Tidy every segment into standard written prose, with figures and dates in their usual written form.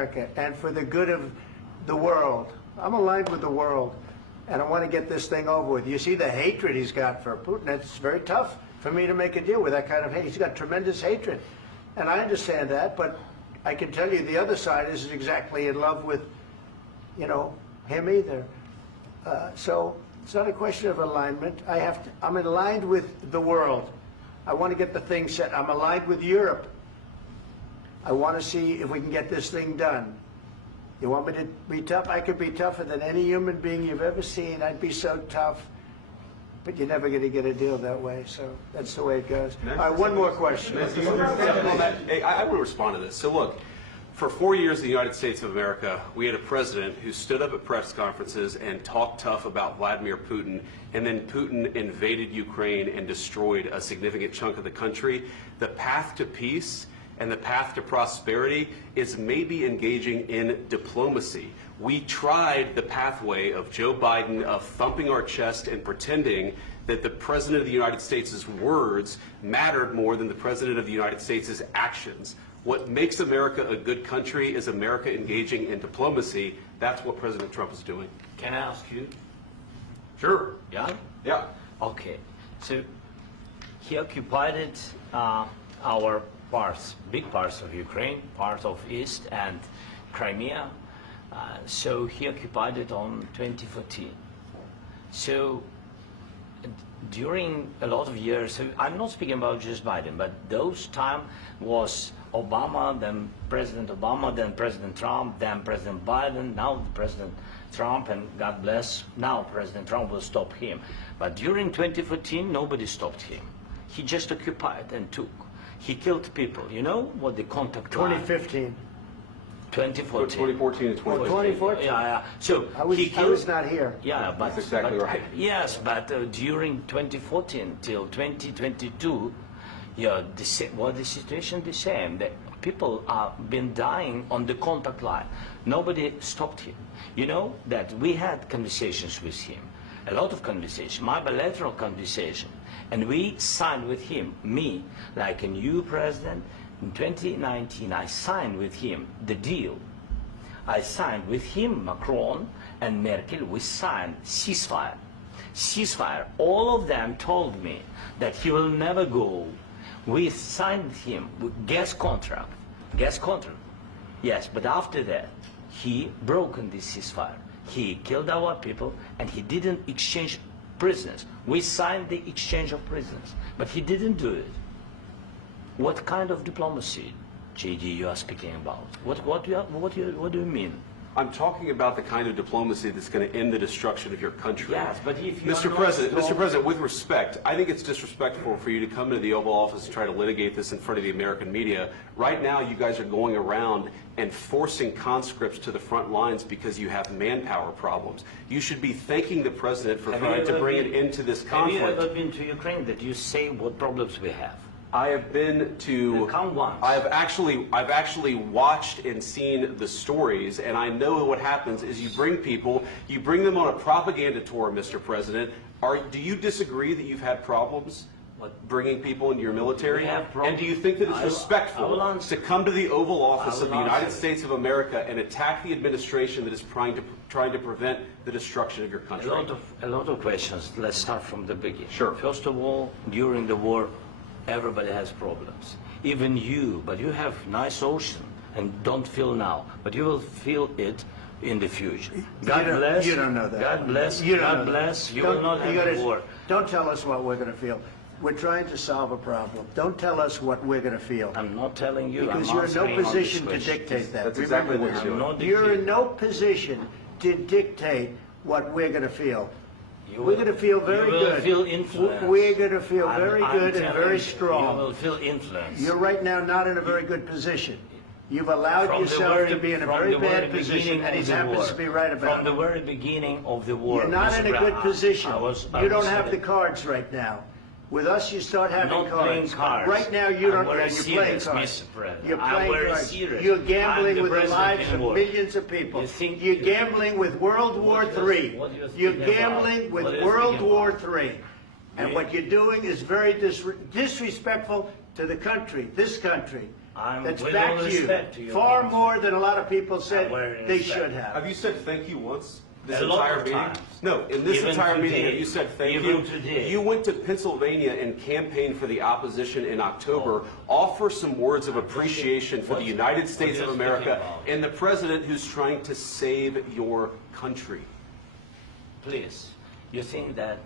America and for the good of the world. I'm aligned with the world, and I want to get this thing over with. You see the hatred he's got for Putin. It's very tough for me to make a deal with that kind of hate. He's got tremendous hatred, and I understand that, but I can tell you the other side isn't exactly in love with, you know, him either. So it's not a question of alignment. I'm aligned with the world. I want to get the thing set. I'm aligned with Europe. I want to see if we can get this thing done. You want me to be tough? I could be tougher than any human being you've ever seen. I'd be so tough. But you're never going to get a deal that way. So that's the way it goes. All right, one more question. Hey, I will respond to this. So look, for 4 years in the United States of America, we had a president who stood up at press conferences and talked tough about Vladimir Putin, and then Putin invaded Ukraine and destroyed a significant chunk of the country. The path to peace and the path to prosperity is maybe engaging in diplomacy. We tried the pathway of Joe Biden of thumping our chest and pretending that the President of the United States' words mattered more than the President of the United States' actions. What makes America a good country is America engaging in diplomacy. That's what President Trump is doing. Can I ask you? Sure. Yeah? Yeah. Okay. So he occupied our parts, big parts of Ukraine, part of East and Crimea. So he occupied it on 2014. So during a lot of years, so I'm not speaking about just Biden, but those time was Obama, then President Obama, then President Trump, then President Biden, now President Trump, and God bless, now President Trump will stop him. But during 2014, nobody stopped him. He just occupied and took. He killed people. You know what the contact 2015. 2014 2014. and 2015. 2014? Yeah. So I was not here. Yeah, but that's exactly right. Yes, but during 2014 till 2022, yeah, the situation the same. The people are been dying on the contact line. Nobody stopped him. You know that we had conversations with him, a lot of conversation, my bilateral conversation, and we signed with him, me, like a new president. In 2019, I signed with him the deal. I signed with him, Macron and Merkel, we signed ceasefire. Ceasefire. All of them told me that he will never go. We signed with him with gas contract. Gas contract. Yes, but after that, he broken this ceasefire. He killed our people and he didn't exchange prisoners. We signed the exchange of prisoners, but he didn't do it. What kind of diplomacy, JD, you are speaking about? What do you mean? I'm talking about the kind of diplomacy that's going to end the destruction of your country. Yes, but if you Mr. President, with respect, I think it's disrespectful for you to come into the Oval Office and try to litigate this in front of the American media. Right now, you guys are going around and forcing conscripts to the front lines because you have manpower problems. You should be thanking the President for trying to bring an end to this conflict. Have you ever been to Ukraine that you say what problems we have? I have been to. Come once. I've actually watched and seen the stories, and I know what happens is you bring them on a propaganda tour, Mr. President. Do you disagree that you've had problems bringing people into your military? And do you think that it's respectful to come to the Oval Office of the United States of America and attack the administration that is trying to prevent the destruction of your country? A lot of questions. Let's start from the beginning. Sure. First of all, during the war, everybody has problems. Even you, but you have nice ocean and don't feel now, but you will feel it in the future. God bless. You don't know that. God bless. You God bless. You will not have a war. Don't tell us what we're going to feel. We're trying to solve a problem. Don't tell us what we're going to feel. I'm not telling you. Because you're in no position to dictate that. That's exactly what you're doing. You're in no position to dictate what we're going to feel. We're going to feel very good. You will feel influence. We're going to feel very good and very strong. You will feel influence. You're right now not in a very good position. You've allowed yourself to be in a very bad position, and he happens to be right about it. From the very beginning of the war. You're not in a good position. You don't have the cards right now. With us, you start having cards. Right now, you don't. You're playing cards. You're playing cards. You're gambling with the lives of millions of people. You're gambling with World War III. You're gambling with World War III. And what you're doing is very disrespectful to the country, this country. I'm that's with backed all you respect to your far country. more than a lot of people said very they respect. should have. Have you said thank you once? This A lot entire of meeting? times. No, in this Even entire meeting, today. have you said thank Even you? today. You went to Pennsylvania and campaigned for the opposition in October. Offer some words of appreciation for the United States of you're America speaking about? and the president who's trying to save your country. Please, you think that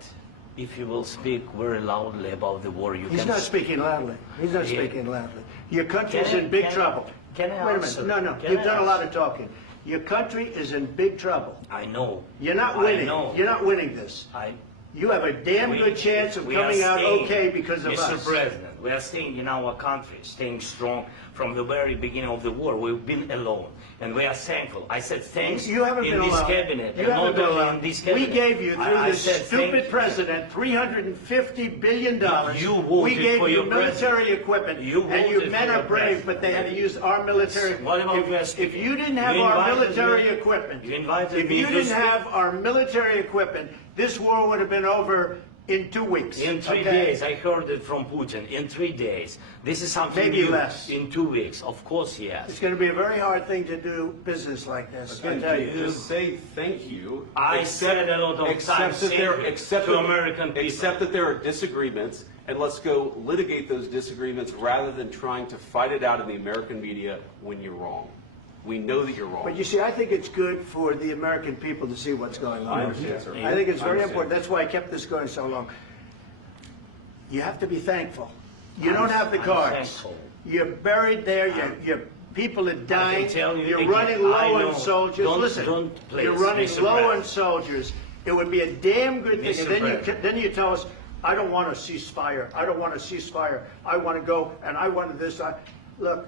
if you will speak very loudly about the war, you He's can... not speaking loudly. He's not Yeah. speaking loudly. Your country's Can I- in big can- trouble. can I Wait a answer? minute. No, Can you've I done a lot answer? of talking. Your country is in big trouble. I know. You're not I winning. know. You're not winning this. You have a damn We- good chance of we are coming out staying, okay because of Mr. us. President, we are staying in our country, staying strong from the very beginning of the war. We've been alone, and we are thankful. I said thanks You haven't in been this alone. cabinet, You and haven't not been only alone. in this We cabinet. gave you, through I this said thank stupid you. president, $350 billion. You voted We gave for you your military president. equipment, You and your voted men for are your brave, president. but they had to use our military. What about If West? you didn't have You our invited military me- equipment, you invited if me you to didn't speak- have our military equipment, this war would have been over in 2 weeks. In 3 okay? days, I heard it from Putin. In 3 days, this is something Maybe new. less. In 2 weeks, of course, yes. It's going to be a very hard thing to do business like this. I Again, tell you. just say thank you. I said a lot of Except times that there- thank you except to that- American people. Except that there are disagreements, and let's go litigate those disagreements rather than trying to fight it out in the American media when you're wrong. We know that you're wrong. But you see, I think it's good for the American people to see what's going on. I understand, sir. I think it's I very understand. important. That's why I kept this going so long. You have to be thankful. You don't have the I'm cards. thankful. You're buried there. Your people are dying. tell you You're again, running I low know. on soldiers. Don't- Listen, don't, please, you're running Mr. low on President. soldiers. It would be a damn good thing. Mr. And then President. then you tell us, I don't want a ceasefire. I don't want a ceasefire. I want to go and I want this. Look,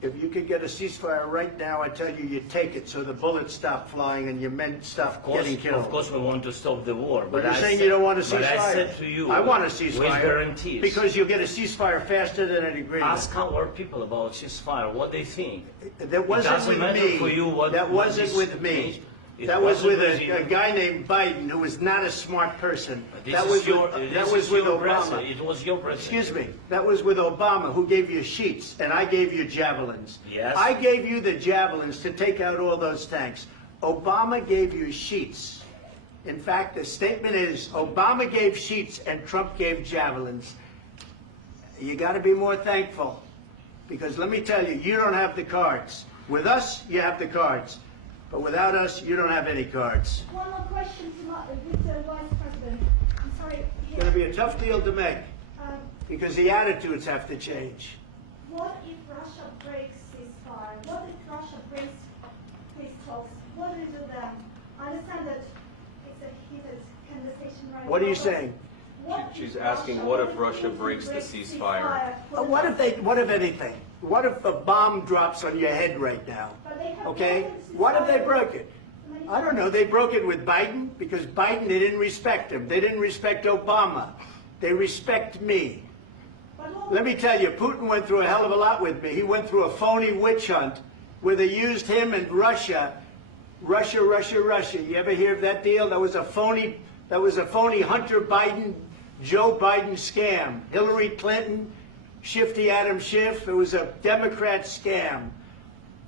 if you could get a ceasefire right now, I tell you, you take it so the bullets stop flying and your men stop getting killed. Of course, we want to stop the war. But you're I saying said- you don't want a ceasefire. But I said to you, I want a with ceasefire. guarantees. Because you'll get a ceasefire faster than an agreement. Ask our people about ceasefire, what they think. That wasn't doesn't with matter me. for you what- That what wasn't this with me. means. It That was with wasn't with you. a guy named Biden who was not a smart person. This That is was your, with, this that is was with your Obama. president. It was your president. Excuse me. That was with Obama, who gave you sheets, and I gave you javelins. Yes. I gave you the javelins to take out all those tanks. Obama gave you sheets. In fact, the statement is Obama gave sheets and Trump gave javelins. You got to be more thankful, because let me tell you, you don't have the cards. With us, you have the cards. But without us, you don't have any cards. One more question to Mr. Vice President. I'm sorry. It's going to be a tough deal to make, Um, because the attitudes have to change. what if Russia breaks ceasefire? What if Russia breaks peace talks? What do you do then? I understand that it's a heated conversation right now. What are you but saying? what if She's asking, what if Russia Putin breaks the ceasefire? What if anything? What if a bomb drops on your head right now? But they have Okay? broken the What if they ceasefire broke it? many I don't know. They broke it with Biden because Biden, they didn't respect him. They didn't respect Obama. They respect me. But all- Let me tell you, Putin went through a hell of a lot with me. He went through a phony witch hunt where they used him and Russia. Russia. You ever hear of that deal? That was a phony Hunter Biden, Joe Biden scam. Hillary Clinton, Shifty Adam Schiff. It was a Democrat scam.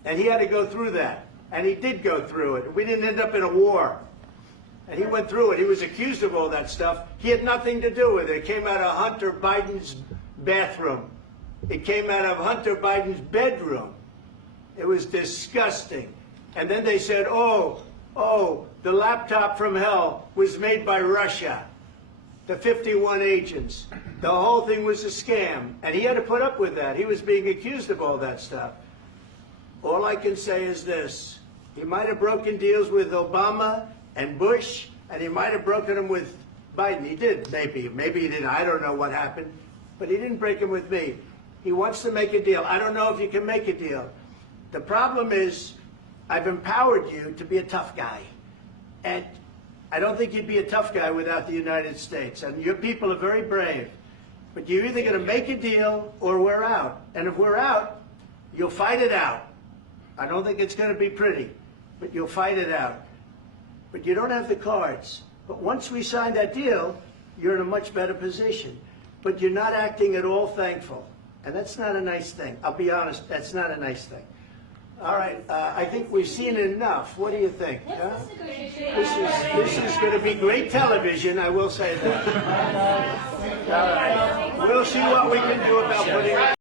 And he had to go through that. And he did go through it. We didn't end up in a war. And he went through it. He was accused of all that stuff. He had nothing to do with it. It came out of Hunter Biden's bathroom. It came out of Hunter Biden's bedroom. It was disgusting. And then they said, oh, the laptop from hell was made by Russia. The 51 agents. The whole thing was a scam. And he had to put up with that. He was being accused of all that stuff. All I can say is this. He might have broken deals with Obama and Bush, and he might have broken them with Biden. He did, maybe. Maybe he didn't. I don't know what happened. But he didn't break them with me. He wants to make a deal. I don't know if you can make a deal. The problem is, I've empowered you to be a tough guy. And I don't think you'd be a tough guy without the United States. And your people are very brave. But you're either going to make a deal or we're out. And if we're out, you'll fight it out. I don't think it's going to be pretty, but you'll fight it out. But you don't have the cards. But once we sign that deal, you're in a much better position. But you're not acting at all thankful. And that's not a nice thing. I'll be honest, that's not a nice thing. All right, I think we've seen enough. What do you think? Huh? This is going to be great television, I will say that. All right. We'll see what we can do about putting